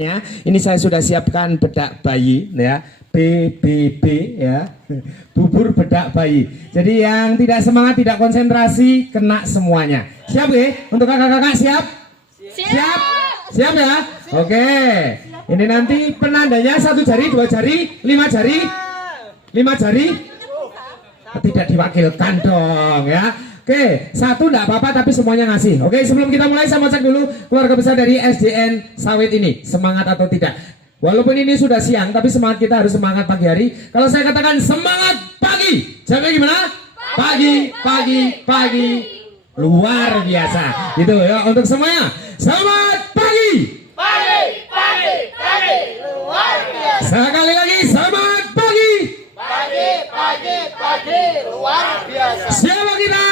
Ya, ini saya sudah siapkan bedak bayi ya, BBB ya, bubur bedak bayi. Jadi yang tidak semangat, tidak konsentrasi, kena semuanya. Siap ya? Untuk kakak-kakak siap? Siap? Siap ya? Oke. Ini nanti penandanya 1 jari, 2 jari, 5 jari, 5 jari. Tidak diwakilkan dong ya. Oke, 1 enggak apa-apa tapi semuanya ngasih. Oke, sebelum kita mulai saya mau cek dulu keluarga besar dari SDN Sawit ini semangat atau tidak. Walaupun ini sudah siang tapi semangat kita harus semangat pagi hari. Kalau saya katakan semangat pagi, jawabnya gimana? Pagi. Luar biasa. Gitu ya untuk semuanya. Selamat pagi. Pagi. Luar biasa. Sekali lagi selamat pagi. Pagi. Luar biasa. Siapa kita?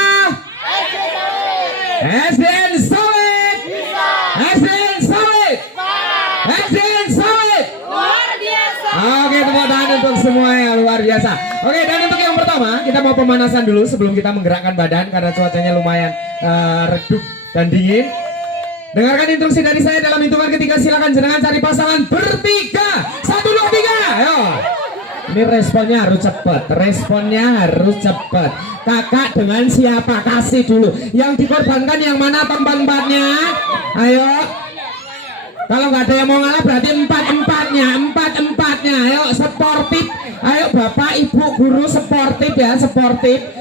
SDN Sawit. SDN Sawit. SDN Sawit. Luar biasa. Oke, tepuk tangan untuk semua yang luar biasa. Oke, dan untuk yang pertama kita mau pemanasan dulu sebelum kita menggerakkan badan karena cuacanya lumayan redup dan dingin. Dengarkan instruksi dari saya dalam hitungan ketiga. Silakan jenengan cari pasangan bertiga. 1, 2, 3. Ayo. Ini responnya harus cepat. Kakak dengan siapa? Kasih dulu. Yang dikorbankan yang mana tempatnya? Ayo. Kalau nggak ada yang mau ngalah berarti empatnya. Ayo sportif. Ayo bapak ibu guru sportif ya, sportif.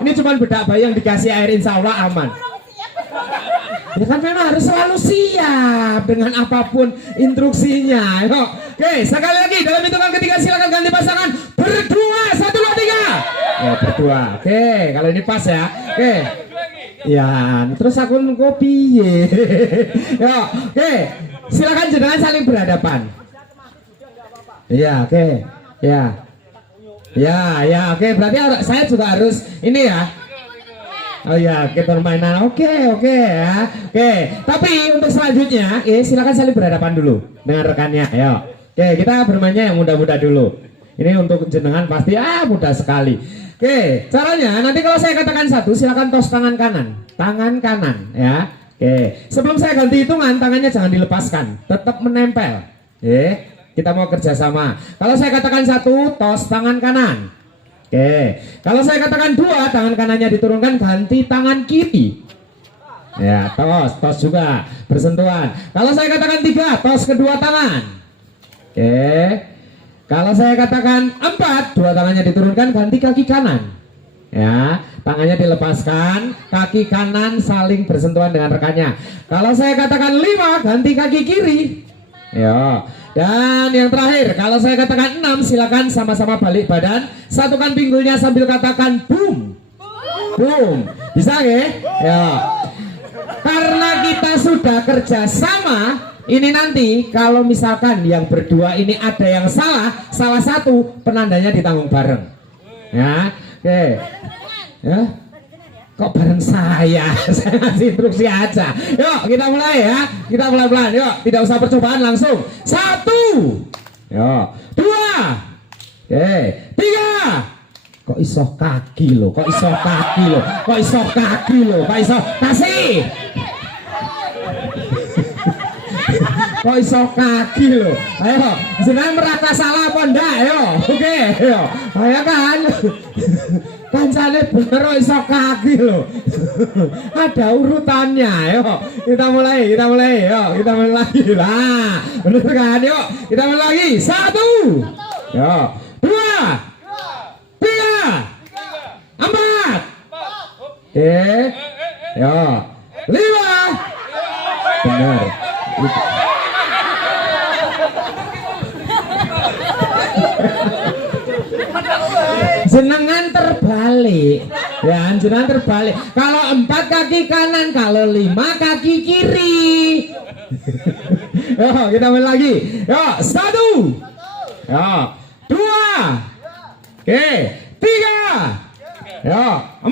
Ini cuma bedak bayi yang dikasih air, insya Allah aman. Ya kan memang harus selalu siap dengan apapun instruksinya. Oke, sekali lagi dalam hitungan ketiga silakan ganti pasangan berdua. 1, 2, 3. Ya berdua. Oke, kalau ini pas ya. Oke. Ya, terus aku kopi. Ya, oke. Silakan jenengan saling berhadapan. Iya, oke. Ya, oke. Berarti saya juga harus ini ya. Oh ya, kita permainan. Oke ya. Oke, tapi untuk selanjutnya, silakan saling berhadapan dulu dengan rekannya. Ayo. Oke, kita bermainnya yang mudah-mudah dulu. Ini untuk jenengan pasti mudah sekali. Oke, caranya nanti kalau saya katakan 1, silakan tos tangan kanan ya. Oke, sebelum saya ganti hitungan, tangannya jangan dilepaskan, tetap menempel. Kita mau kerjasama. Kalau saya katakan 1, tos tangan kanan. Oke, kalau saya katakan 2, tangan kanannya diturunkan, ganti tangan kiri. Ya, tos juga bersentuhan. Kalau saya katakan 3, tos kedua tangan. Oke, kalau saya katakan 4, 2 tangannya diturunkan, ganti kaki kanan. Ya, tangannya dilepaskan, kaki kanan saling bersentuhan dengan rekannya. Kalau saya katakan 5, ganti kaki kiri. Ya. Dan yang terakhir, kalau saya katakan 6, silakan sama-sama balik badan, satukan pinggulnya sambil katakan boom. Bisa ya? Karena kita sudah kerja sama, ini nanti kalau misalkan yang berdua ini ada yang salah satu, penandanya ditanggung bareng. Ya, oke. Ya. Kok bareng saya ngasih instruksi aja. Yuk kita mulai ya. Kita pelan-pelan. Yuk tidak usah percobaan, langsung 1. Yuk 2. Oke 3. Kok iso kaki lo. Kok iso kasih. Kok iso kaki lo. Ayo jenengan merasa salah apa enggak? Ayo. Oke ayo. Ayo kan. Kancane bener iso kaki loh. Ada urutannya. Yuk kita mulai. Yuk kita mulai lagi lah. Bener kan? Yuk kita mulai lagi. 1. Yuk 2. 3. 4. Oke. Yuk 5. Bener. Jenengan terbalik ya, jenengan terbalik. Kalau 4 kaki kanan, kalau 5 kaki kiri. Yo kita mulai lagi. Yo 1. Yo 2. Oke 3. Yo 4.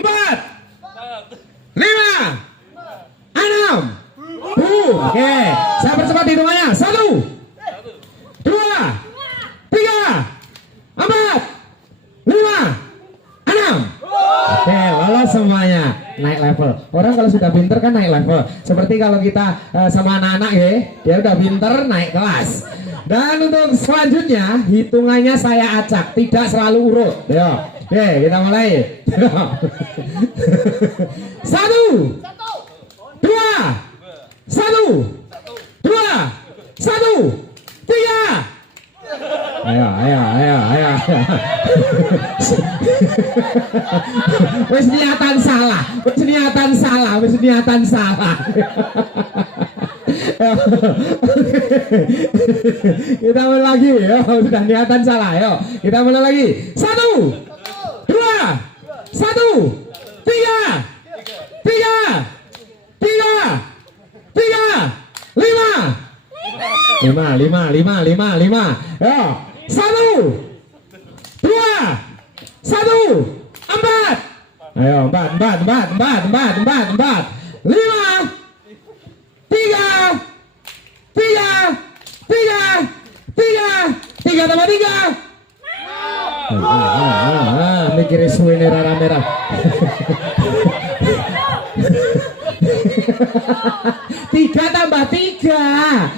5. 6. Oke, saya percepat hitungannya. 1. 2. 3. 4. 5. 6. Oke, lolos semuanya. Naik level. level. Orang kalau sudah pinter kan naik level. Seperti kalau kita sama anak-anak ya, dia udah pinter naik kelas. Dan untuk selanjutnya hitungannya saya acak, tidak selalu urut. Yo, oke kita mulai. 1, 2, 1, 2, 1, 3. Ayo. Wes niatan salah. Kita mulai lagi ya, sudah niatan salah. Yo, kita mulai lagi. 1, 2, 1, 3, 5. Yo, 1, 2, 1, 4. Ayo, 4. 5, 3 tambah 3. Mikir suwe rara merah. 3 tambah 3.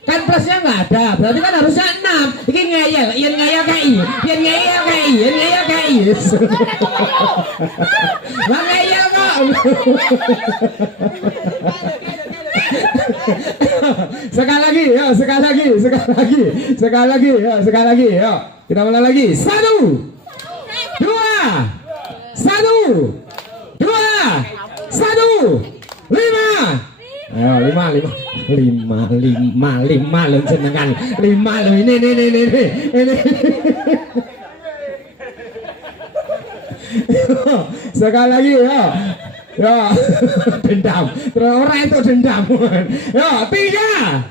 Kan plusnya nggak ada, berarti kan harusnya 6. Ini ngeyel, yen ngeyel KI. Lah ngeyel kok. Sekali lagi, yo. Kita mulai lagi. 1, 2, 5. Ayo 5 lo jenengan 5 lo ini. Sekali lagi ya. Ya dendam. Terus orang itu dendam. Ya 3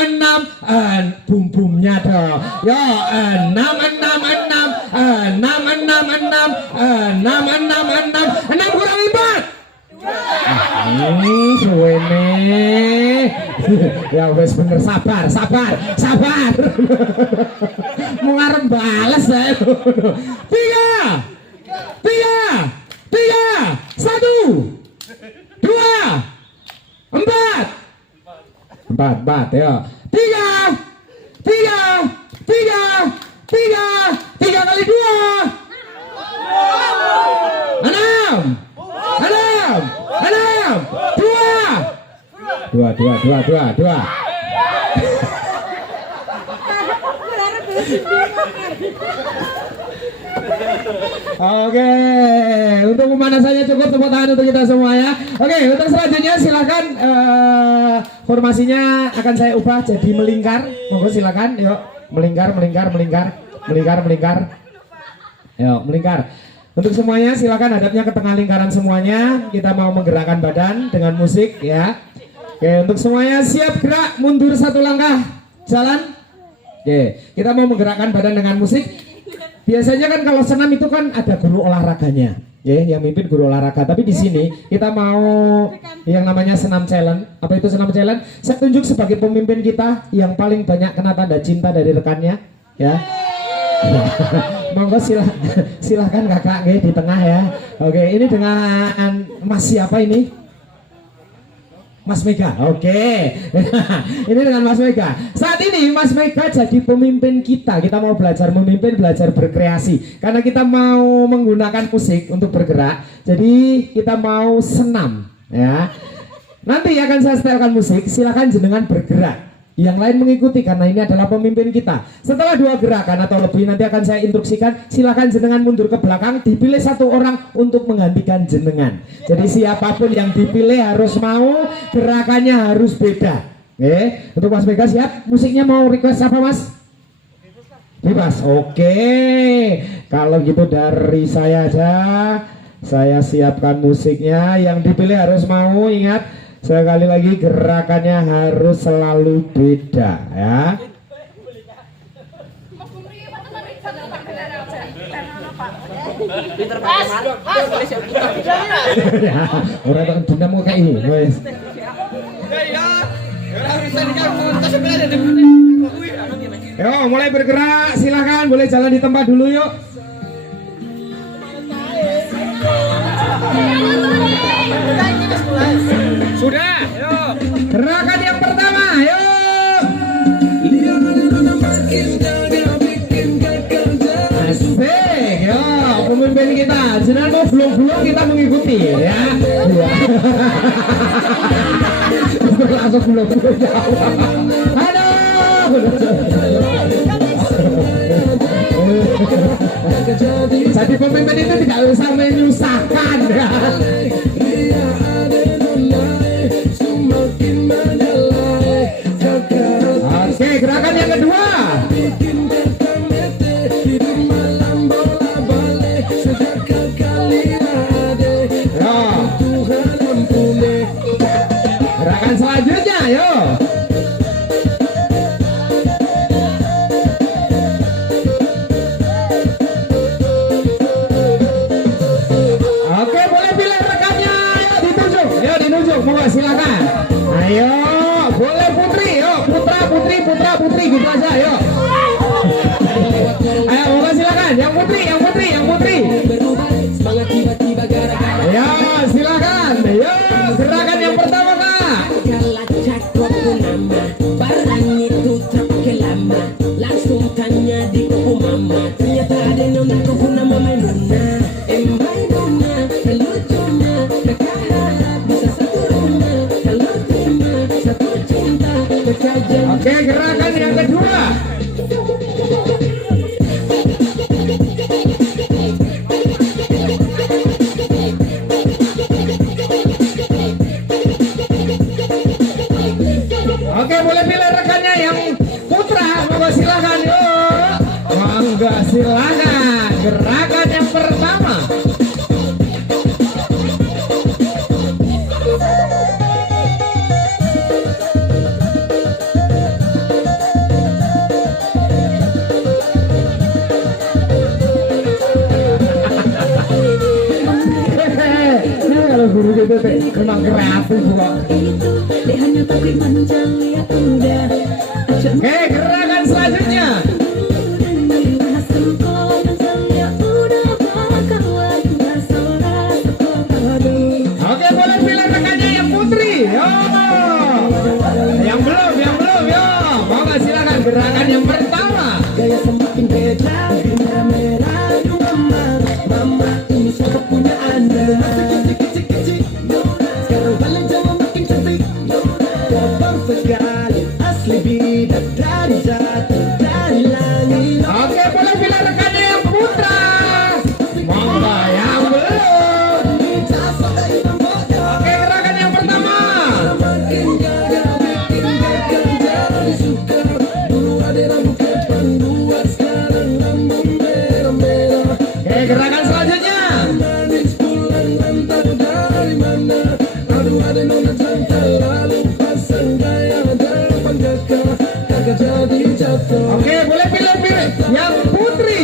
6 bum-bumnya dong. Yo 6 kurang 4. Suwene. Ya wes bener, sabar. Mau ngarep bales saya. 3 1 2 4 ya. 3 kali 2 6 2. Oke, untuk pemanasannya cukup, tepuk tangan untuk kita semua ya. Oke, untuk selanjutnya silakan formasinya akan saya ubah jadi melingkar. Monggo silakan, yuk melingkar. Yuk melingkar. Untuk semuanya silakan hadapnya ke tengah lingkaran semuanya. Kita mau menggerakkan badan dengan musik ya. Oke, untuk semuanya siap gerak, mundur 1 langkah, jalan. Oke, kita mau menggerakkan badan dengan musik. Biasanya kan kalau senam itu kan ada guru olahraganya, ya, yang mimpin guru olahraga. Tapi di sini kita mau yang namanya senam challenge. Apa itu senam challenge? Saya tunjuk sebagai pemimpin kita yang paling banyak kena tanda cinta dari rekannya, ya. Monggo silahkan kakak di tengah ya. Oke, ini dengan Mas siapa ini? Mas Mega, oke. Ini dengan Mas Mega. Saat ini Mas Mega jadi pemimpin kita. Kita mau belajar memimpin, belajar berkreasi. Karena kita mau menggunakan musik untuk bergerak. Jadi kita mau senam, ya. Nanti akan saya setelkan musik. Silakan jenengan bergerak. Yang lain mengikuti karena ini adalah pemimpin kita. Setelah 2 gerakan atau lebih nanti akan saya instruksikan. Silakan jenengan mundur ke belakang. Dipilih 1 orang untuk menggantikan jenengan. Jadi siapapun yang dipilih harus mau, gerakannya harus beda. Oke, untuk Mas Mega siap? Musiknya mau request apa Mas? Bebas. Oke. Kalau gitu dari saya aja. Saya siapkan musiknya. Yang dipilih harus mau, ingat. Sekali lagi gerakannya harus selalu beda ya. Orang tak dendam kayak ini. Yo, mulai bergerak, silakan boleh jalan di tempat dulu yuk. Sudah, yuk. Gerakan yang pertama, yuk. Asik, yo, pemimpin kita, jangan mau belum-belum kita mengikuti, ya. Langsung belum-belum jawab. Aduh. Jadi pemimpin itu tidak usah menyusahkan, ya. Oke, gerakan yang kedua. Gerakan selanjutnya, yo. Oke, boleh pilih rekannya, yo ditunjuk, monggo silakan. Ayo, boleh putri, yo putra putri gitu aja, yo. Ayo, monggo silakan, yang putri. Ayo, silakan, yo, gerakan yang pertama kak. Barang itu terpakai lama, langsung tanya di kuku mama. Ternyata ada nona kuku nama Maimuna. Maimuna, lucunya, mereka harap bisa satu rumah. Kalau terima satu cinta, mereka jangan. Oke, gerakan yang kedua. Oke, boleh pilih rekannya yang putra, monggo silakan yuk. Monggo silakan. Gerakan yang pertama. Ini kalau guru gitu memang kreatif kok. Oke, gerakan selanjutnya. Oke, boleh pilih rekannya yang putri. Yo. Yang belum, yo. Monggo silakan gerakan yang pertama. Gaya semakin beda, merah-merah mama. Mama ini siapa punya anda? Masih kecil-kecil, sekarang balik jauh makin cantik. Kabar sekali, asli bidadari jatuh dari langit. Oke, boleh pilih rekannya yang putra. Monggo yang belum. Oke, gerakan yang pertama. Makin gagal, bikin gagal jadi suka. Dulu ada rambut kepang dua, sekarang rambut merah-merah. Oke, gerakan selanjutnya. Manis pulang rantau dari mana? Aduh ada nona jantan lalu pasang gaya depan kakak jadi jatuh. Oke, boleh pilih yang putri.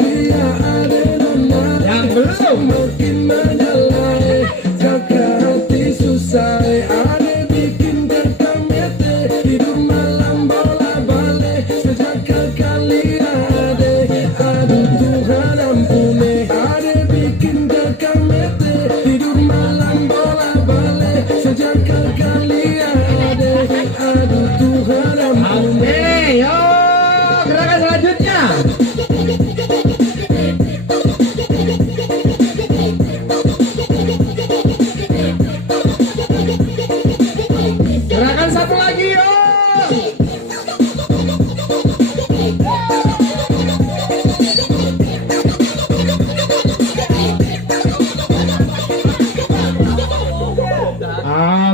Dia ada nona Yang belum. makin menyalai, kakak hati susah. Ada bikin kakak mete, tidur malam bola balik. Sejak kali ada, aduh Tuhan ampuni. Ada bikin kakak mete, tidur malam bola balik. Sejak kali ada, aduh Tuhan ampuni. Oke, yo. Gerakan selanjutnya. Gerakan satu lagi, yo.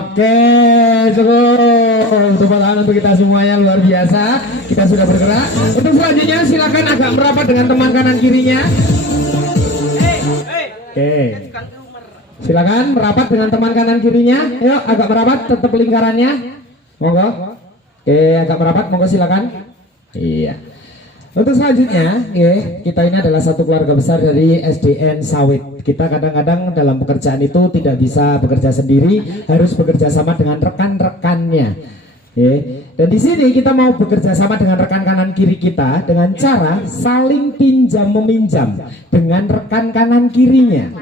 Oke, cukup. Tepuk tangan untuk kita semuanya, luar biasa. Kita sudah bergerak. Untuk selanjutnya silakan agak merapat dengan teman kanan kirinya. Oke. Silakan merapat dengan teman kanan kirinya. Yuk, agak merapat, tetap lingkarannya. Monggo. Oke, agak merapat, monggo silakan. Iya. Untuk selanjutnya, kita ini adalah satu keluarga besar dari SDN Sawit. Kita kadang-kadang dalam pekerjaan itu tidak bisa bekerja sendiri, harus bekerja sama dengan rekan-rekannya. Dan di sini kita mau bekerja sama dengan rekan kanan kiri kita dengan cara saling pinjam meminjam dengan rekan kanan kirinya.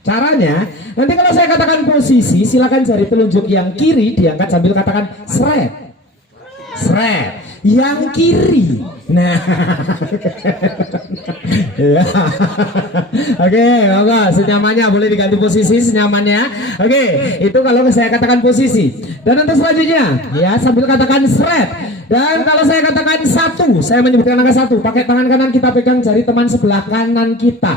Caranya, nanti kalau saya katakan posisi, silakan jari telunjuk yang kiri diangkat sambil katakan seret. Seret. Yang kiri. Nah. Ya. Oke, monggo senyamannya boleh diganti posisi senyamannya. Oke, itu kalau saya katakan posisi. Dan untuk selanjutnya, ya sambil katakan seret. Dan kalau saya katakan satu, saya menyebutkan angka satu, pakai tangan kanan kita pegang jari teman sebelah kanan kita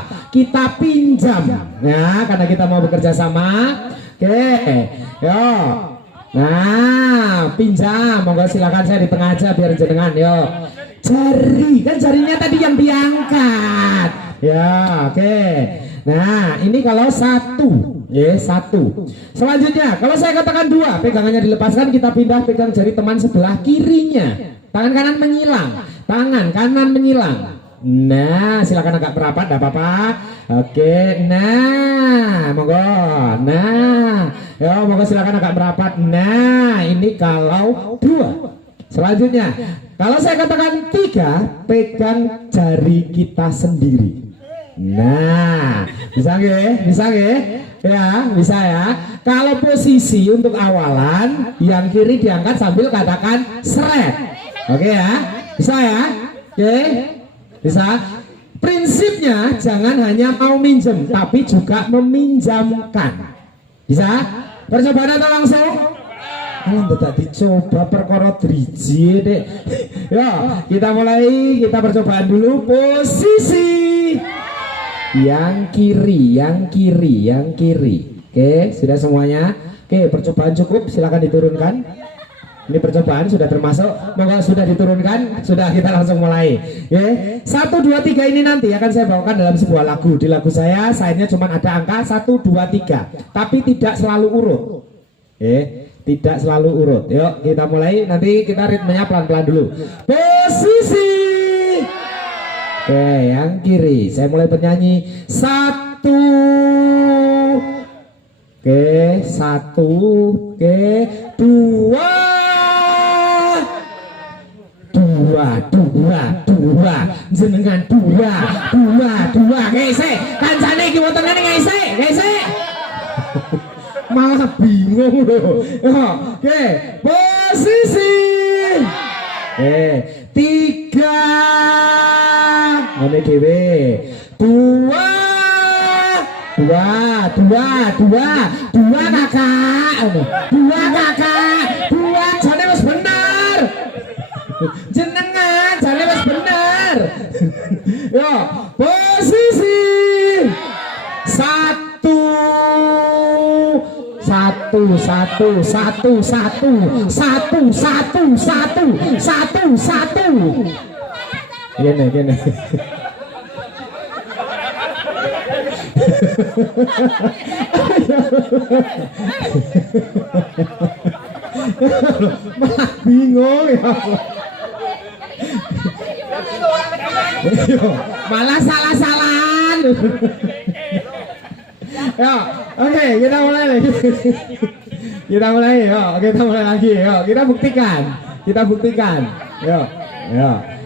pinjam, ya karena kita mau bekerja sama. Oke, yo. Nah, pinjam, monggo silakan saya di tengah aja biar jenengan, yo. Jari, kan jarinya tadi yang diangkat. Ya, oke. Nah, ini kalau satu, ya satu. Selanjutnya, kalau saya katakan dua, pegangannya dilepaskan, kita pindah pegang jari teman sebelah kirinya. Tangan kanan menyilang, tangan kanan menyilang. Nah, silakan agak merapat, tidak apa-apa. Oke, nah, monggo. Nah, ya, monggo silakan agak merapat. Nah, ini kalau dua. Selanjutnya, kalau saya katakan tiga, pegang jari kita sendiri. Nah, bisa nggih? Bisa nggih? Ya, bisa ya. Kalau posisi untuk awalan, yang kiri diangkat sambil katakan seret. Oke ya? Bisa ya? Oke? Bisa. Prinsipnya jangan hanya mau minjem, tapi juga meminjamkan. Bisa? Percobaan atau langsung? Kalau tidak dicoba perkara driji dek. Ya, kita mulai, kita percobaan dulu. Posisi yang kiri, yang kiri, yang kiri. Oke, sudah semuanya. Oke, percobaan cukup, silakan diturunkan. Ini percobaan sudah termasuk, maka sudah diturunkan, sudah kita langsung mulai. Oke, 1, 2, 3 ini nanti akan saya bawakan dalam sebuah lagu. Di lagu saya, sayangnya cuma ada angka 1, 2, 3, tapi tidak selalu urut. Oke, tidak selalu urut. Yuk, kita mulai. Nanti kita ritmenya pelan-pelan dulu. Posisi. Oke, yang kiri. Saya mulai bernyanyi. 1. Oke, 1. Oke, 2. Dua, jenengan dua, ngese, kancane iki wonten ngese, malah bingung loh. Oke, posisi. Oke, 3. Ngene dhewe. 2 kakak. 2 jane wis bener. Jenengan jane wis bener. Yo, posisi 1. Gini. Malah bingung ya. Malah salah-salahan. Ya, oke, kita mulai lagi. Kita mulai lagi. Yo, kita buktikan. Yo.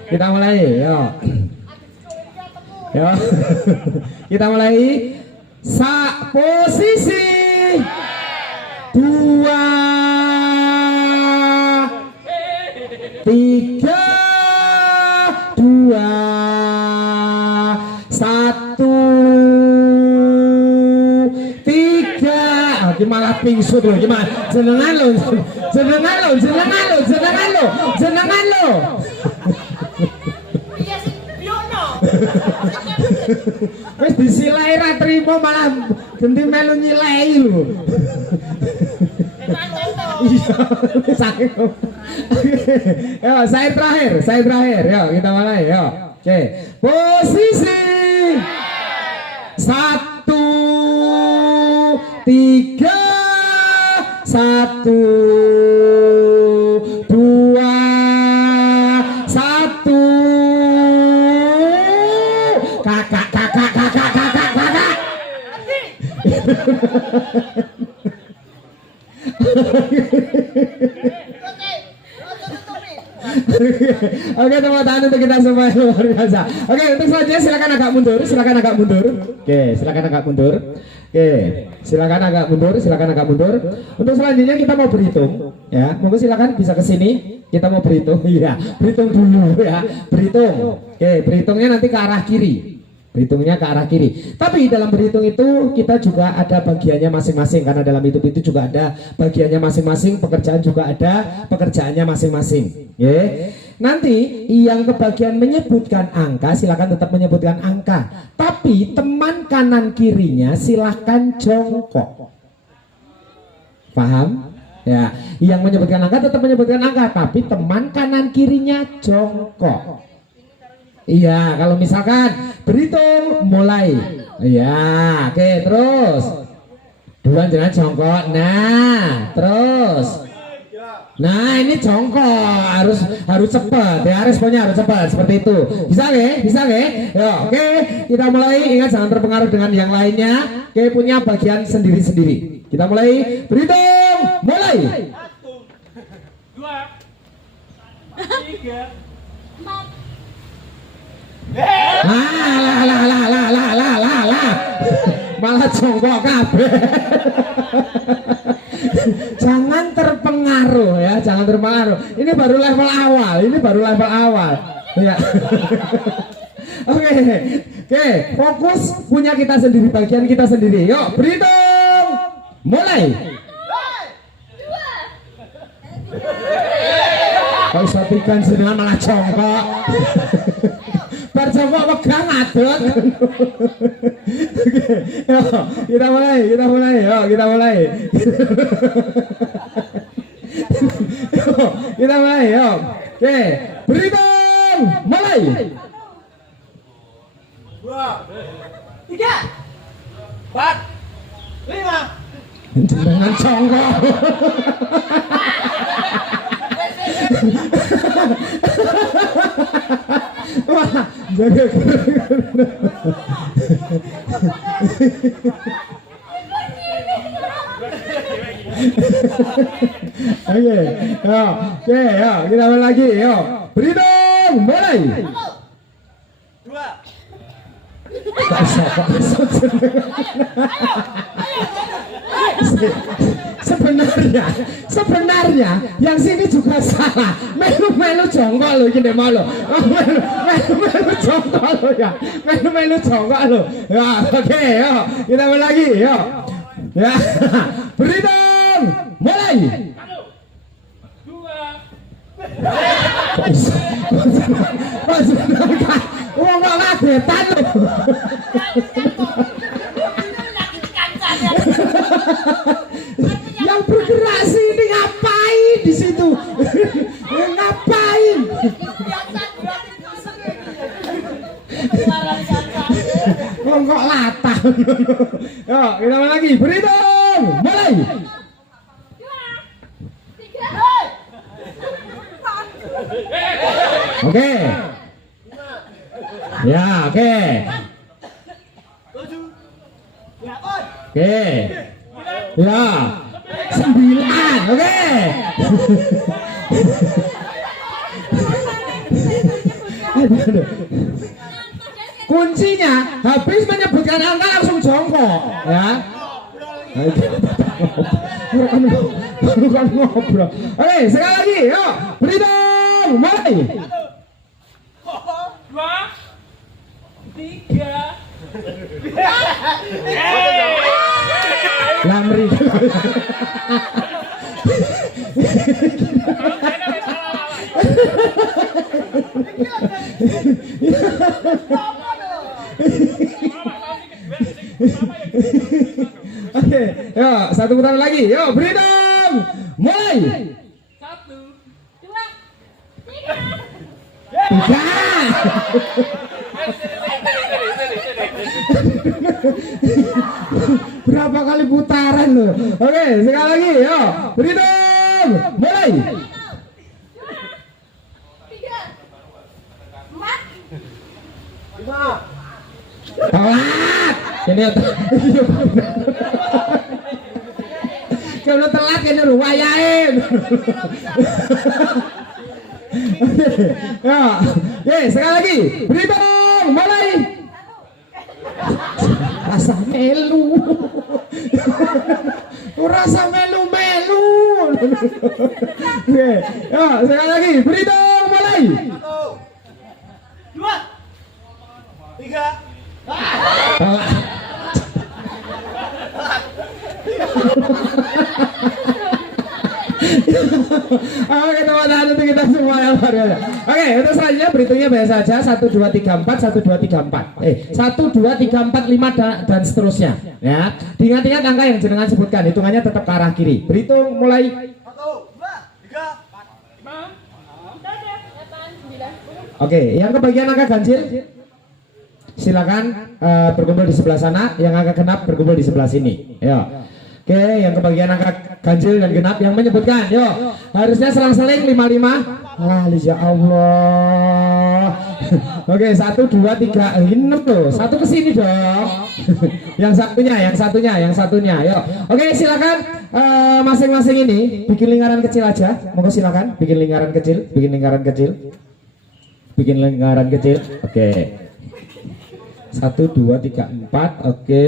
Kita mulai. Yo. Kita mulai. Posisi 2 3 2 1 3. Oke, malah pingsut loh, gimana? Jenengan lo. Wes disilai ra trimo malah genti melu nyilai lho. Iya, sakit. Yo, saya terakhir. Yo, kita mulai, yo. Oke. Posisi 1 3 1 2 1. Kakak. Oke, tepuk tangan untuk kita semua yang luar biasa. Oke, untuk selanjutnya silakan agak mundur, silakan agak mundur. Oke, silakan agak mundur. Oke, silakan agak mundur, silakan agak mundur. Untuk selanjutnya kita mau berhitung, ya. Monggo silakan bisa ke sini. Kita mau berhitung, iya. Berhitung dulu ya, berhitung. Oke, berhitungnya nanti ke arah kiri. Berhitungnya ke arah kiri. Tapi dalam berhitung itu kita juga ada bagiannya masing-masing, karena dalam hidup itu juga ada bagiannya masing-masing, pekerjaan juga ada pekerjaannya masing-masing. Ya. Nanti yang kebagian menyebutkan angka silakan tetap menyebutkan angka. Tapi teman kanan kirinya silakan jongkok. Paham? Ya, yang menyebutkan angka tetap menyebutkan angka, tapi teman kanan kirinya jongkok. Iya, kalau misalkan berhitung mulai. Iya, oke, terus. Duluan jangan jongkok. Nah, terus. Nah, ini jongkok, harus cepat ya, responnya harus cepat seperti itu. Bisa nggak? Bisa nggak? Yo, oke, kita mulai. Ingat jangan terpengaruh dengan yang lainnya. Oke, punya bagian sendiri-sendiri. Kita mulai berhitung, mulai. 1, 2, 3, 4. Lah. Malah jongkok kabeh. Jangan terpengaruh ya, jangan terpengaruh. Ini baru level awal, Ya. Oke, fokus punya kita sendiri, bagian kita sendiri. Yuk, berhitung. Mulai. 1, 2, 3. Kau sapikan jenengan malah jongkok. Berjongkok pegang adot. Oke, yuk, kita mulai. Yuk, kita mulai. Yuk. Oke, berhitung, mulai. 2, 3, 4, 5. Jangan jongkok. Wah, jaga. Oke, kita mulai lagi, yuk. Berhitung, mulai. 2. Sebenarnya yang sini juga salah. Melu jongkok lo gini malu. Melu jongkok lo ya. Melu jongkok lo. Ya, oke, yuk. Kita mulai lagi, yuk. Ya. Berhitung, mulai. 2. Wong kok ngagetan lo. Yang bergerak sini ngapain di situ? Ngapain? Wong kok latah. Yuk, kita mulai lagi. Berhitung, mulai. 2, 3. Oke. Ya, oke. 7, 8. Oke. Ya. 9. Oke. Aduh. Kuncinya habis menyebutkan angka langsung jongkok, ya. Bukan ngobrol. Oke, sekali lagi, yuk. Berhitung, mulai. 2, 3. Lamri. Oke, yuk, satu putaran lagi. Yuk, berhitung. Mulai. 1, 2, 3. Berapa kali putaran lo? Oke, sekali lagi. Yuk, berhitung. Mulai. 1, 2, 3, 4. 5. Telat. Ini kalau telat ini ruwayain. Ya, oke, sekali lagi. Berhitung, mulai. Rasa melu. Rasa melu-melu. Oke, ya, sekali lagi. Berhitung, mulai. 1, 2, 3. Oke, teman-teman, untuk kita semua yang luar biasa. Oke, untuk selanjutnya berhitungnya biasa saja 1 2 3 4 1 2 3 4. 1 2 3 4 5 dan seterusnya. Ya. Diingat-ingat angka yang jenengan sebutkan, hitungannya tetap ke arah kiri. Berhitung mulai. 1, 2, 3, 4, 5. Oke, yang kebagian angka ganjil silakan berkumpul di sebelah sana, yang angka genap berkumpul di sebelah sini. Ya. Oke, yang kebagian angka ganjil dan genap yang menyebutkan, yuk, harusnya selang-seling 55. Ah, ya Allah. Oke, 1 2 3 6 tuh. Satu ke sini dong. yang satunya, yuk. Oke, silakan masing-masing ini bikin lingkaran kecil aja. Monggo silakan bikin lingkaran kecil. Oke. 1 2 3 4. Oke.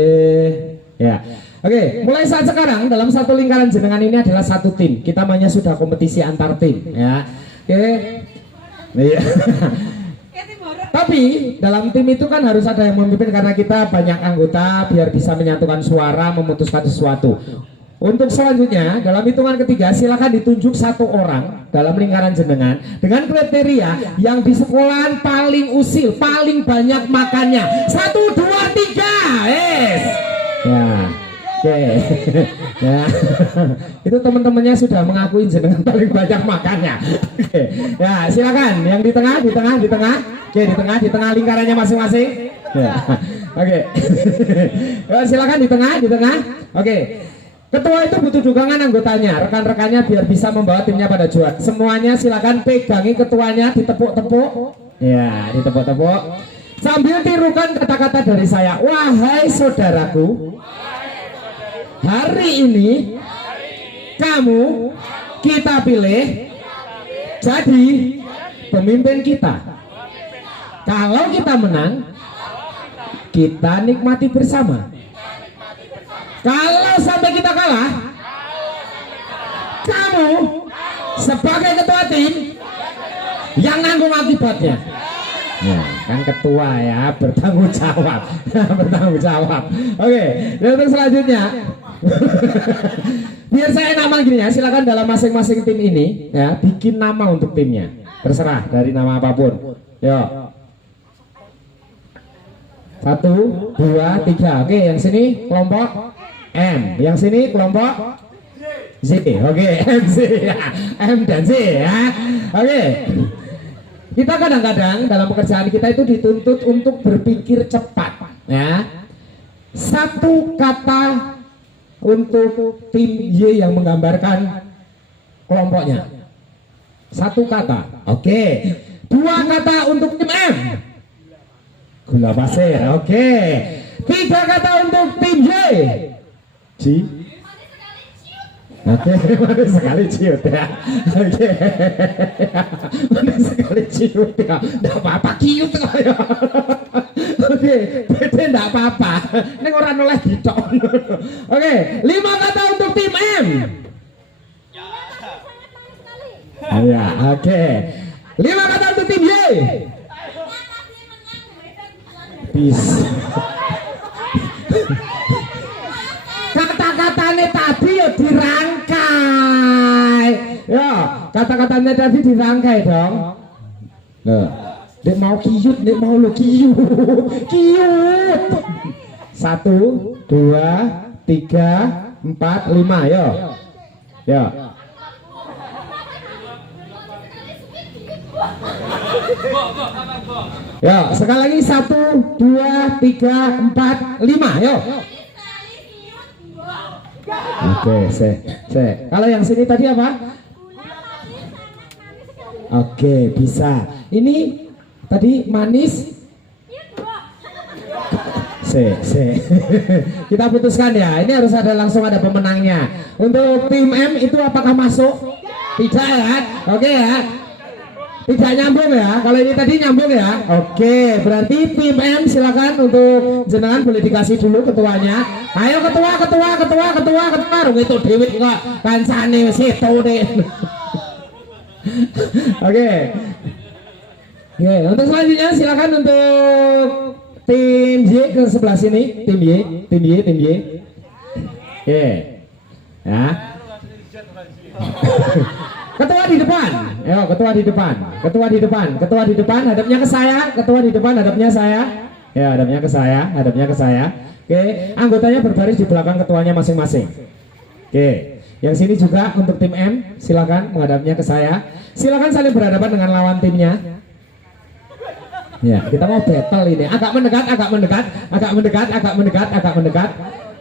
Ya. Oke, mulai saat sekarang dalam satu lingkaran jenengan ini adalah satu tim. Kita namanya sudah kompetisi antar tim, ya. Oke. Iya. Tapi dalam tim itu kan harus ada yang memimpin karena kita banyak anggota biar bisa menyatukan suara, memutuskan sesuatu. Untuk selanjutnya dalam hitungan ketiga silakan ditunjuk satu orang dalam lingkaran jenengan dengan kriteria yang di sekolahan paling usil, paling banyak makannya. 1 2 3. Yes. Ya. Oke, ya, itu teman-temannya sudah mengakui jenengan paling banyak makannya. Oke, ya silakan yang di tengah. Oke, di tengah lingkarannya masing-masing. Ya. Oke, ya, silakan di tengah. Oke, ketua itu butuh dukungan anggotanya, rekan-rekannya biar bisa membawa timnya pada juara. Semuanya silakan pegangi ketuanya, ditepuk-tepuk. Ya, ditepuk-tepuk. Sambil tirukan kata-kata dari saya. Wahai saudaraku, hari ini kamu kita pilih jadi pemimpin kita. Kalau kita menang, kita nikmati bersama. Kalau sampai kita kalah, kamu sebagai ketua tim yang nanggung akibatnya. Ya, kan ketua ya, bertanggung jawab. Oke, dan untuk selanjutnya biar saya nama gini ya, silakan dalam masing-masing tim ini ya bikin nama untuk timnya, terserah dari nama apapun. Yo, 1 2 3. Oke, yang sini kelompok M, yang sini kelompok Z. Oke, MC ya, M dan Z ya. Oke, kita kadang-kadang dalam pekerjaan kita itu dituntut untuk berpikir cepat ya. Satu kata untuk tim Y yang menggambarkan kelompoknya, satu kata. Oke. 2 kata untuk tim M, gula pasir. Oke. 3 kata untuk tim Y, Ci. Oke, manis sekali ciut ya. Oke, manis sekali ciut ya. Nggak apa-apa ciut kok ya. Oke, beda nggak apa-apa. Ini orang oleh gitu. Oke, 5 kata untuk tim M. Ya, oke. 5 kata untuk tim Y. Peace. Kata-katanya tadi ya dirangkai. Ya, kata-katanya tadi dirangkai dong. Nah, dia mau kiut, dia mau lo kiut. 1 2 3 4 5, yo. Ya. Ya, sekali lagi 1 2 3 4 5, yo. Oke, kalau yang sini tadi apa? Oke, bisa. Ini tadi manis. Kita putuskan ya. Ini harus langsung ada pemenangnya. Untuk tim M itu apakah masuk? Tidak ya. Oke ya. Tidak nyambung ya. Kalau ini tadi nyambung ya. Oke, berarti tim M silakan untuk jenengan boleh dikasih dulu ketuanya. Ayo ketua. Rung itu dewi kok kancane wis itu deh. Oke. Oke, untuk selanjutnya silakan untuk tim Y ke sebelah sini. Tim Y. Oke. Ya. Ketua di depan. Ayo, ketua di depan, hadapnya ke saya. Ketua di depan, hadapnya saya. Ya, hadapnya ke saya. Oke, anggotanya berbaris di belakang ketuanya masing-masing. Oke. Yang sini juga untuk tim M, silakan menghadapnya ke saya. Silakan saling berhadapan dengan lawan timnya. Ya, kita mau battle ini. Agak mendekat.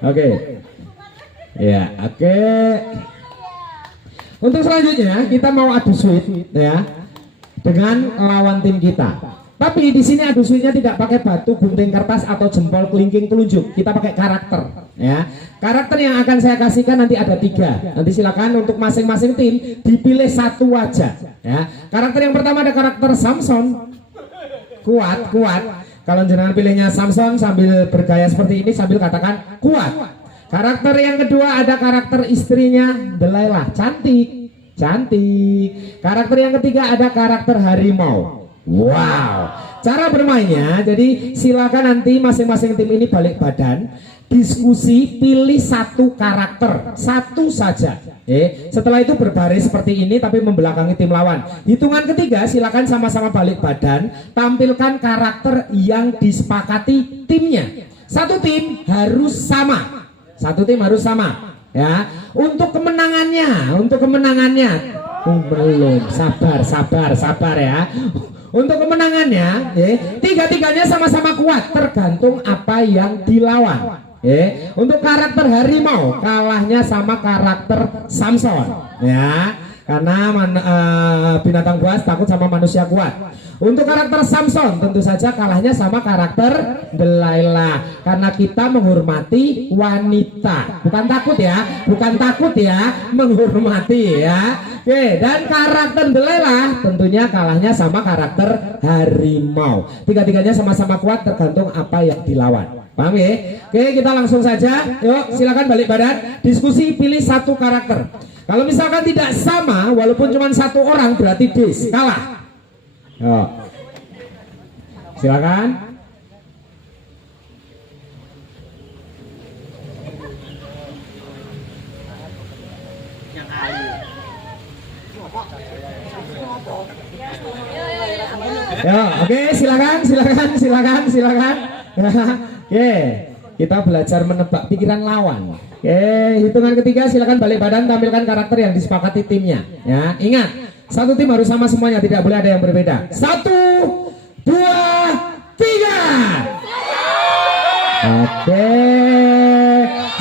Oke. Ya, oke. Untuk selanjutnya kita mau adu sweet ya dengan lawan tim kita. Tapi di sini adu sweetnya tidak pakai batu, gunting kertas atau jempol kelingking telunjuk. Kita pakai karakter ya. Karakter yang akan saya kasihkan nanti ada 3. Nanti silakan untuk masing-masing tim dipilih 1 aja ya. Karakter yang pertama ada karakter Samson. Kuat. Kalau jenengan pilihnya Samson sambil bergaya seperti ini sambil katakan kuat. Karakter yang kedua ada karakter istrinya Delilah, cantik. Karakter yang ketiga ada karakter harimau. Wow. Cara bermainnya, jadi silakan nanti masing-masing tim ini balik badan, diskusi, pilih 1 karakter, 1 saja. Setelah itu berbaris seperti ini tapi membelakangi tim lawan. Hitungan ketiga silakan sama-sama balik badan, tampilkan karakter yang disepakati timnya. 1 tim harus sama. Ya. Untuk kemenangannya belum sabar ya. Untuk kemenangannya, tiga-tiganya sama-sama kuat, tergantung apa yang dilawan. Untuk karakter harimau kalahnya sama karakter Samson, ya. Karena binatang buas takut sama manusia kuat. Untuk karakter Samson tentu saja kalahnya sama karakter Delilah. Karena kita menghormati wanita. Bukan takut ya, menghormati ya. Oke, dan karakter Delilah tentunya kalahnya sama karakter harimau. Tiga-tiganya sama-sama kuat tergantung apa yang dilawan. Paham ya? Oke, kita langsung saja. Yuk, silakan balik badan. Diskusi, pilih 1 karakter. Kalau misalkan tidak sama, walaupun cuma 1 orang berarti kalah. Yuk. Silakan. Ya, oke, silakan. Oke, kita belajar menebak pikiran lawan. Oke, hitungan ketiga silakan balik badan, tampilkan karakter yang disepakati timnya. Ya, ingat, 1 tim harus sama semuanya, tidak boleh ada yang berbeda. 1, 2, 3. Oke,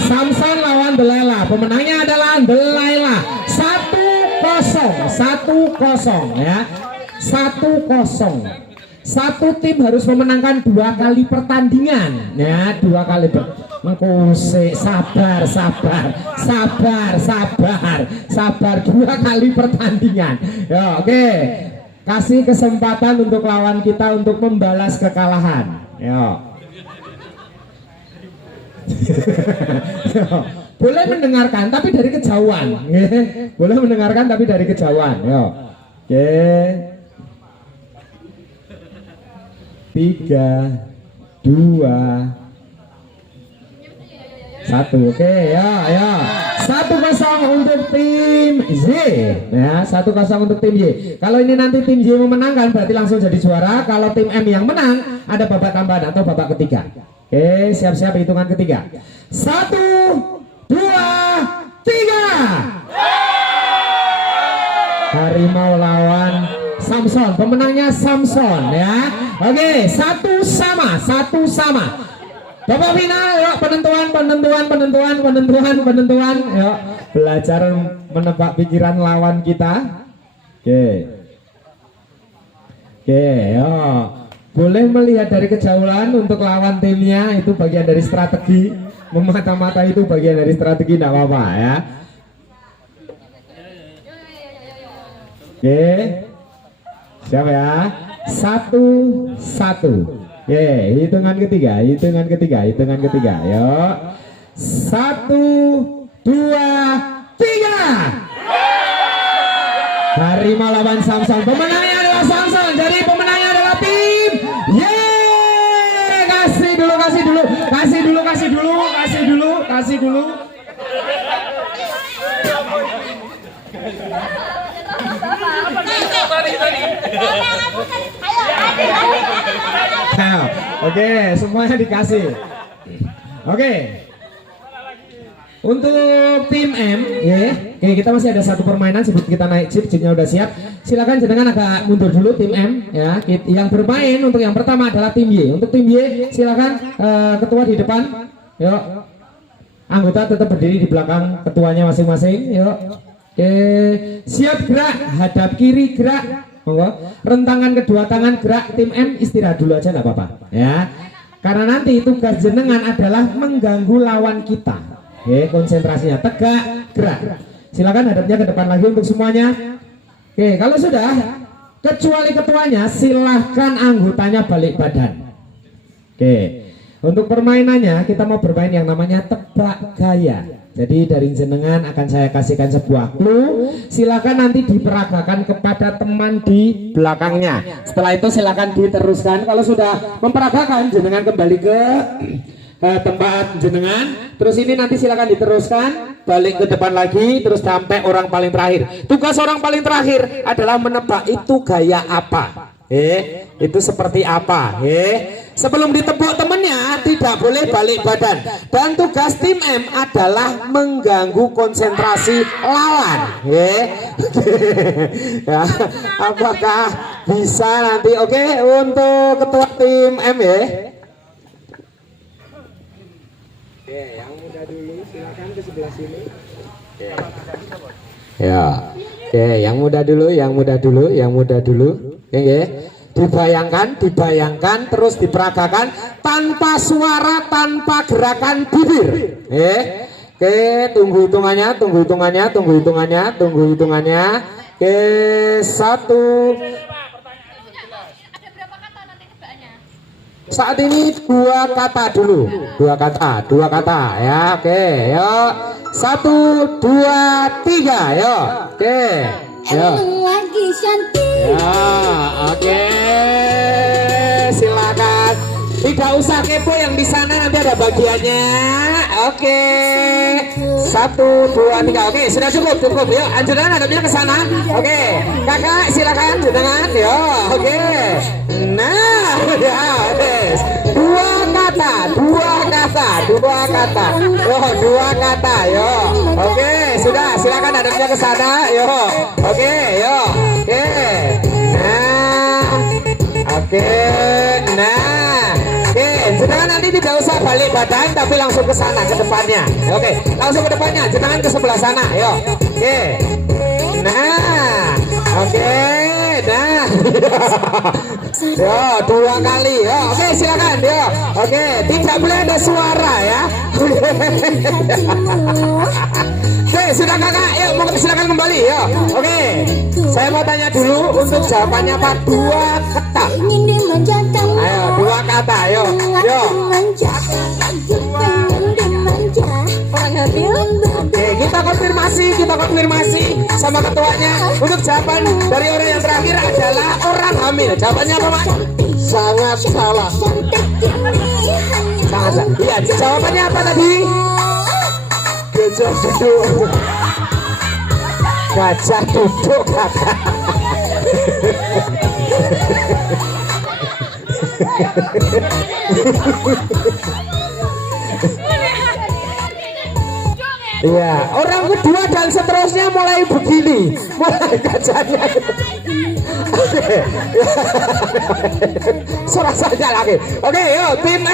Samson lawan Delilah. Pemenangnya adalah Delilah. 1-0 ya. 1-0. 1 tim harus memenangkan 2 kali pertandingan ya, 2 kali sabar 2 kali pertandingan ya. Oke, kasih kesempatan untuk lawan kita untuk membalas kekalahan ya. Boleh mendengarkan tapi dari kejauhan. Boleh mendengarkan tapi dari kejauhan ya. Oke, 3, 2, 1. Oke, ya. 1-0 untuk tim Z. Ya, 1-0 untuk tim Y. Kalau ini nanti tim Y memenangkan berarti langsung jadi juara. Kalau tim M yang menang ada babak tambahan atau babak ketiga. Oke, siap-siap hitungan ketiga. 1, 2, 3. Harimau lawan Samson, pemenangnya Samson ya. Oke, 1 sama. Babak final, yuk penentuan. Yuk, belajar menebak pikiran lawan kita. Oke, yuk. Boleh melihat dari kejauhan untuk lawan timnya, itu bagian dari strategi. Memata-mata itu bagian dari strategi, tidak apa-apa ya. Oke. Siap ya. 1, 1. Oke, hitungan ketiga. Yuk. 1, 2, 3. Harimau lawan Samsung. Pemenangnya adalah Samsung. Jadi pemenangnya adalah tim. Yeay! Kasih dulu. Nah, oke, semuanya dikasih. Oke. Untuk tim M, ya, oke, kita masih ada satu permainan sebelum kita naik jeepnya udah siap. Silakan jenengan agak mundur dulu tim M, ya. Yang bermain untuk yang pertama adalah tim Y. Untuk tim Y, silakan ketua di depan, yuk. Anggota tetap berdiri di belakang ketuanya masing-masing, yuk. Oke, siap gerak, hadap kiri gerak, monggo. Rentangan kedua tangan gerak. Tim M istirahat dulu aja, nggak apa-apa, ya. Karena nanti tugas jenengan adalah mengganggu lawan kita. Oke, konsentrasinya tegak, gerak. Silakan hadapnya ke depan lagi untuk semuanya. Oke, kalau sudah, kecuali ketuanya, silahkan anggotanya balik badan. Oke, untuk permainannya kita mau bermain yang namanya tebak gaya. Jadi dari jenengan akan saya kasihkan sebuah clue. Silakan nanti diperagakan kepada teman di belakangnya. Setelah itu silakan diteruskan. Kalau sudah memperagakan, jenengan kembali ke tempat jenengan. Terus ini nanti silakan diteruskan balik ke depan lagi, terus sampai orang paling terakhir. Tugas orang paling terakhir adalah menebak itu gaya apa. Itu seperti apa. Sebelum ditebak temennya tidak boleh balik badan. Dan tugas tim M adalah mengganggu konsentrasi lawan. Ya, apakah bisa nanti? Oke, untuk ketua tim M ya. Oke, yang muda dulu silakan ke sebelah sini. Ya. Oke, yang muda dulu. Oke. Dibayangkan terus diperagakan tanpa suara, tanpa gerakan bibir. Oke, tunggu hitungannya. Oke, 1. Saat ini 2 kata dulu. 2 kata ya. Oke, yuk. 1, 2, 3, yuk. Oke. Yuk. Lagi cantik. Ya, oke. Silakan. Tidak usah kepo yang di sana, nanti ada bagiannya. Oke. 1, 2, 3. Oke, sudah cukup. Yuk, anjuran hadapnya ke sana. Oke. Kakak silakan jenengan. Yuk, oke. Nah, ya, wes. 2 kata. Oh, 2 kata. Yo. Oke, sudah. Silakan hadapnya ke sana. Yo. Oke, yo. Oke. Nah. Oke. Nah. Oke, jenengan nanti tidak usah balik badan tapi langsung ke sana, ke depannya. Oke, langsung ke depannya. Jenengan ke sebelah sana. Yo. Oke. Nah. Oke. Nah. Yo, 2 kali. Yo, oke, silakan. Yo. Oke, tidak boleh ada suara ya. Oke, sudah kakak. Yuk, mau silakan kembali. Yo. Oke. Saya mau tanya dulu untuk jawabannya apa? 2 kata. Ayo, 2 kata. Yo. Oke, kita konfirmasi sama ketuanya. Untuk jawaban dari orang yang terakhir adalah orang hamil. Jawabannya apa, Pak? Sangat salah. Iya, jawabannya apa tadi? Gajah duduk kakak. Iya, orang kedua dan seterusnya mulai begini, mulai gajahnya. Oke, suaranya lagi. Oke, yuk tim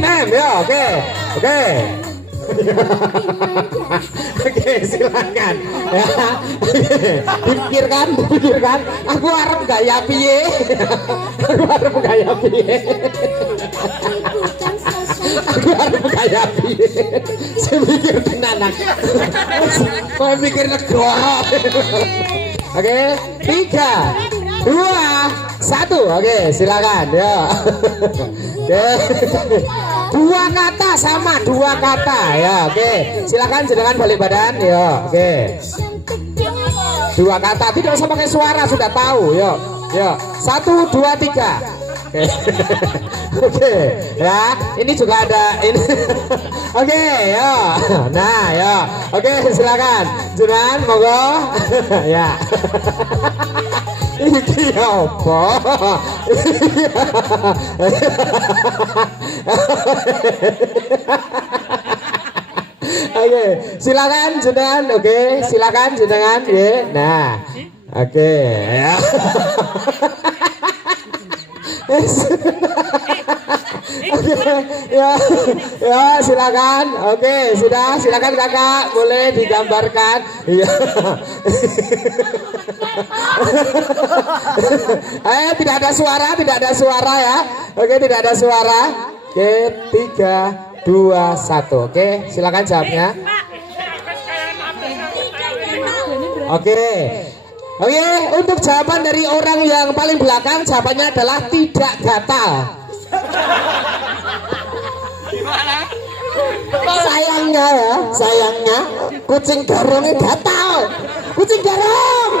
M, yuk. Oke. Oke, silakan. Ya. Dipikirkan. Aku harap gaya piye. Saya mikir tenanan. Saya mikir negara. Oke, 3, 2, satu. Oke, silakan. Ya. Oke. Dua kata sama dua kata. Ya, oke. Silakan jenengan balik badan. Ya, oke. Dua kata, tidak usah pakai suara, sudah tahu. Yo, yo. 1, 2, 3. Oke. Oke, ya. Ini juga ada ini. Oke, yo. Nah, yo. Oke, silakan. Jenengan monggo. Ya. Iki apa? Oke, silakan jenengan. Oke, silakan jenengan. Ya. Nah, oke. Ya. Oke, ya, ya silakan. Oke, sudah, silakan kakak, boleh digambarkan. Iya. Tidak ada suara, tidak ada suara ya. Oke, tidak ada suara. Oke, 3, 2, 1. Oke, silakan jawabnya. Oke. Oke, untuk jawaban dari orang yang paling belakang, jawabannya adalah tidak gatal. Sayangnya ya, sayangnya kucing garongnya gatal. Kucing garong.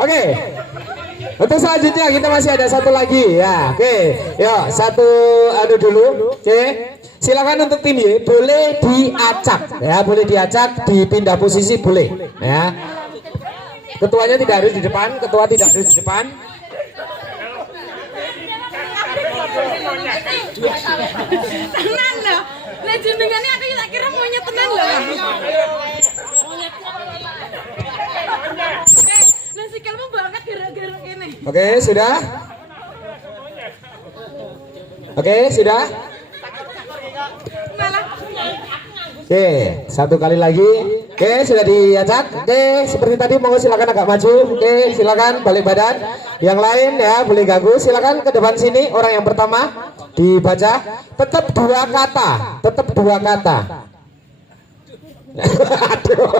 Oke. Untuk selanjutnya kita masih ada satu lagi ya. Oke, yuk satu adu dulu. Oke. Silakan untuk tim Y boleh diacak ya, boleh diacak, dipindah posisi boleh ya. Ketuanya tidak harus di depan, ketua tidak harus di depan. Tenan loh. Lah jenengane aku tak kira monyet tenan loh. Lah sikilmu banget gara-gara kene. Oke, sudah? Oke, sudah? Oke, satu kali lagi. Oke, sudah diacak. Oke, seperti tadi monggo silakan agak maju. Oke, silakan balik badan. Yang lain ya boleh ganggu. Silakan ke depan sini. Orang yang pertama dibaca. Tetap dua kata. Tetap dua kata. Aduh.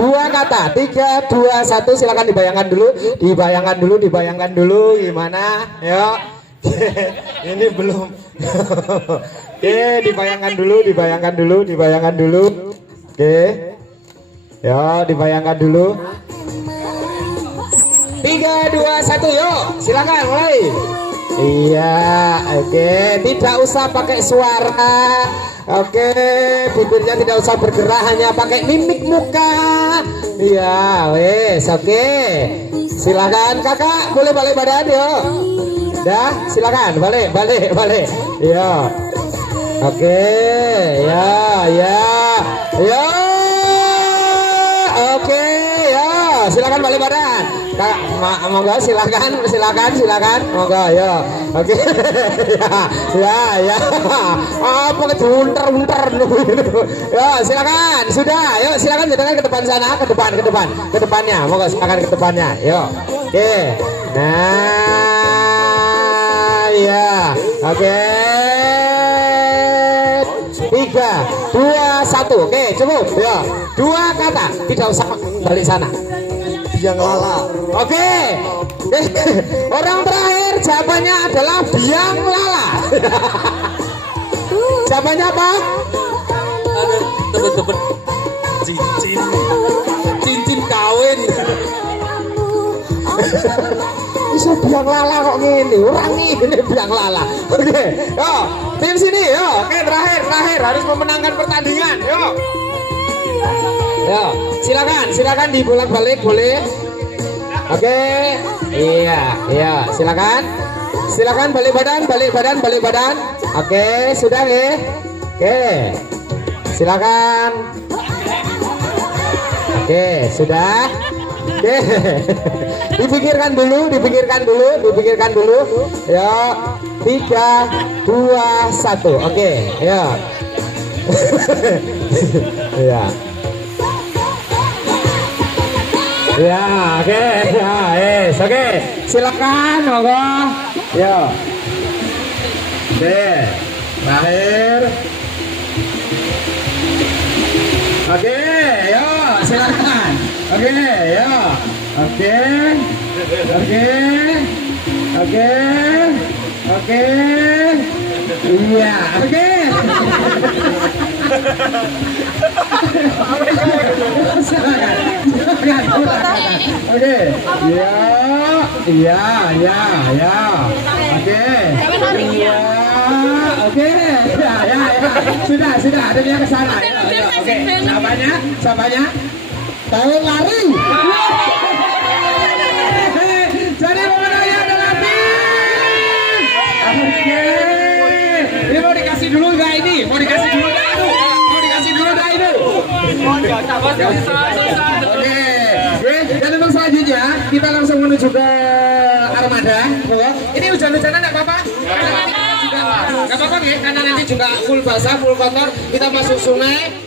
Dua kata. 3, 2, 1. Silakan dibayangkan dulu. Dibayangkan dulu. Dibayangkan dulu. Gimana? Yuk. Ini belum. Oke, dibayangkan dulu, dibayangkan dulu, dibayangkan dulu. Oke. Ya, dibayangkan dulu. 3, 2, 1, yuk. Silakan mulai. Iya, oke. Tidak usah pakai suara. Oke, bibirnya tidak usah bergerak, hanya pakai mimik muka. Iya, wes, oke. Silakan kakak, boleh balik badan, yuk. Dah, silakan balik, balik, balik. Iya. Oke, ya, ya, ya. Oke, ya. Silakan balik badan. Kak, monggo silakan, silakan, silakan. Monggo, ya. Oke. Ya, ya, ya. Apa keunter-unter dulu. Ya, silakan. Sudah, yuk silakan jangan ke depan sana, ke depan, ke depan, ke depannya. Monggo silakan ke depannya. Yuk. Oke. Nah, ya. Oke. 3, 2, 1. Oke, cukup ya. 2 kata, tidak usah balik sana. Biang lala. Oke. Orang terakhir jawabannya adalah biang lala. Jawabannya apa? Teman-teman, cincin, cincin kawin. Bisa biang lala kok gini, orang ini biang lala. Oke, yo, tim sini, yo. Oke, terakhir harus memenangkan pertandingan, yo. Yo, silakan dibolak-balik boleh. Oke, iya, silakan balik badan. Oke, sudah nih. Oke, silakan. Oke, sudah. Oke. Dipikirkan dulu. Ya. 3, 2, 1. Oke, ya. Ya. Ya, oke. Ya, oke. Silakan, monggo. Ya. Oke. Terakhir. Oke, yo, silakan. Oke, yo. Oke. Oke. Oke. Oke. Iya, oke. Silakan. Oke. Iya. Iya, iya, iya. Oke. Iya. Oke. Ya, ya, ya. Sudah, ada dia ke sana. Oke. Siapanya? Tahun lari. Jadi pemenangnya adalah tim. Oke. Ini mau dikasih dulu nggak ini? Mau dikasih dulu nggak itu? Oke. Dan untuk selanjutnya kita langsung menuju ke armada. Ini hujan-hujanan nggak apa-apa? Nggak apa-apa ya, karena nanti juga full basah, full kotor. Kita masuk sungai.